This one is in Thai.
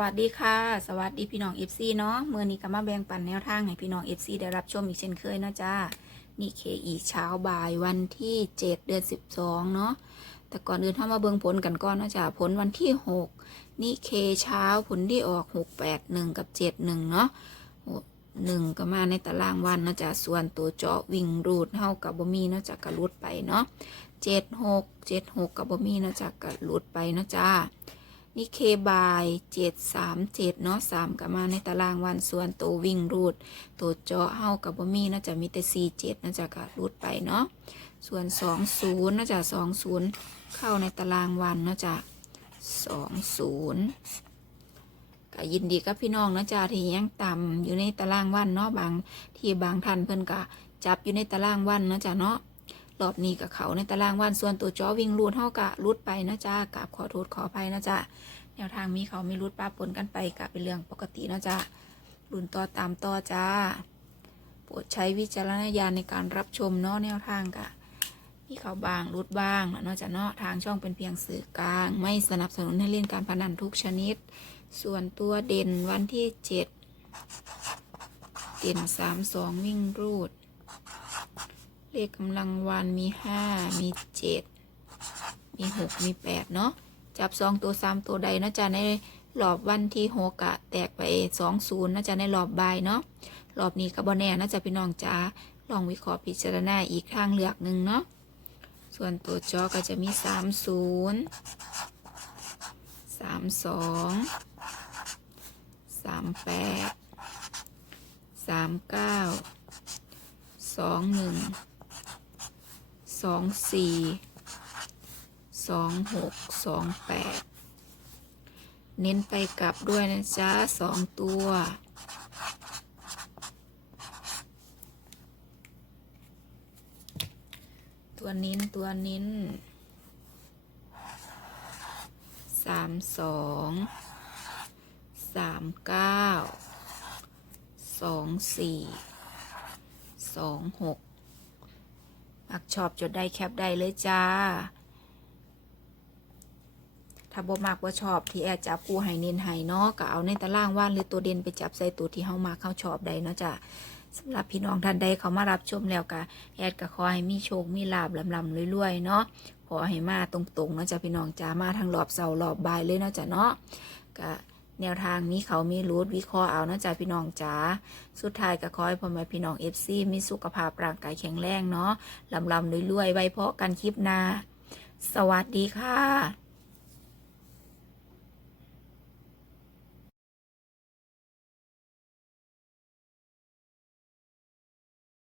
วัสดีค่ะ สวัสดีพี่น้องเอฟซีเนาะเมื่อนี้ก็มาแบ่งปันแนวทางให้พี่น้องเอฟซีได้รับชมอีกเช่นเคยนะจ้านี่เคอีเช้าบ่ายวันที่ 7 เดือน 12 เนาะแต่ก่อนอื่นถ้ามาเบิ่งผลกันก่อนนะจ้าผลวันที่ 6 นี่เคเช้าผลที่ออก 6 8 1 กับ 7 1 เนาะหนึ่งก็มาในตารางวันนะจ้าส่วนตัวเจาะวิ่งรูดเท่ากับบ่มีนะจ้ากระลุดไปเนาะเจ็ดหกเจ็ดหกกับบ่มีนะจ้ากระลุดไปนะจ้า นี่เคบายเจ็ดสามเจ็ดเนาะสามกับมาในตารางวันส่วนตัววิ่งรูดตัวเจาะเฮากับบ่มีน่าจะมีแต่สี่เจ็ดน่าจะก็รูดไปเนาะส่วนสองศูนย์น่าจะสองศูนย์เข้าในตารางวันน่าจะสองศูนย์ก็ยินดีกับพี่น้องนะจ๊ะที่ยังต่ำอยู่ในตารางวันเนาะบางที่บางท่านเพิ่นก็จับอยู่ในตารางวันนะจ๊ะเนาะ รอบนี้กับเขาในตารางวันส่วนตัวจอวิ่งรูดเท่ากะรูดไปนะจ๊ะกับขอโทษขออภัยนะจ๊ะแนวทางมีเขามีรุดป้าปนกันไปกะเป็นเรื่องปกตินะจ๊ะรุนต่อตามต่อจ้าโปรดใช้วิจารณญาณในการรับชมเนาะแนวทางกะมีเขาบางรุดบ้างนอกจากเนาะทางช่องเป็นเพียงสื่อกลาง ไม่สนับสนุนให้เล่นการพนันทุกชนิด ส่วนตัวเด่นวันที่เจ็ดเด่นสามสองวิ่งรูด เลขกำลังวันมีห้ามีเจ็ดมีหกมีแปดเนาะจับสองตัวสามตัวใดนะจ๊ะในรอบวันที่หกอะแตกไปสองศูนย์นะจ๊ะในรอบบ่ายเนาะรอบนี้ก็บอแน่นะจ๊ะพี่น้องจ๋าลองวิเคราะห์พิจารณาอีกทางเลือกหนึ่งเนาะส่วนตัวจอก็จะมีสามศูนย์สามสองสามแปดสามเก้าสองหนึ่ง สองสี่สองหกสองแปดเน้นไปกลับด้วยนะจ๊ะสองตัวตัวนิ้นตัวนิ้นสามสองสามเก้าสองสี่สองหก มักชอบจดได้แคปได้เลยจ้า ถ้าบ่มากบ่ชอบที่แอดจับกูให้เน้นให้เนาะก็เอาในตารางว่านหรือตัวเด่นไปจับใส่ตัวที่เฮามาเข้าชอบได้เนาะจ้ะสำหรับพี่น้องท่านใดเขามารับชมแล้วก็แอดก็ขอให้มีโชค มีลาบลำๆรวยๆเนาะขอให้มาตรงๆเนาะจ้ะพี่น้องจ้ามาทางรอบเสาร์รอบบายเลยเนาะจ้ะเนาะก็ แนวทางมีเขามีรูดวิเคราะห์เอานาะจ๊ะพี่น้องจ๋าสุดท้ายก็ขอให้พ่อแม่พี่น้องเอฟซีมีสุขภาพร่างกายแข็งแรงเนาะลำลำรวยๆไว้เพราะกันคลิปหน้า สวัสดีค่ะ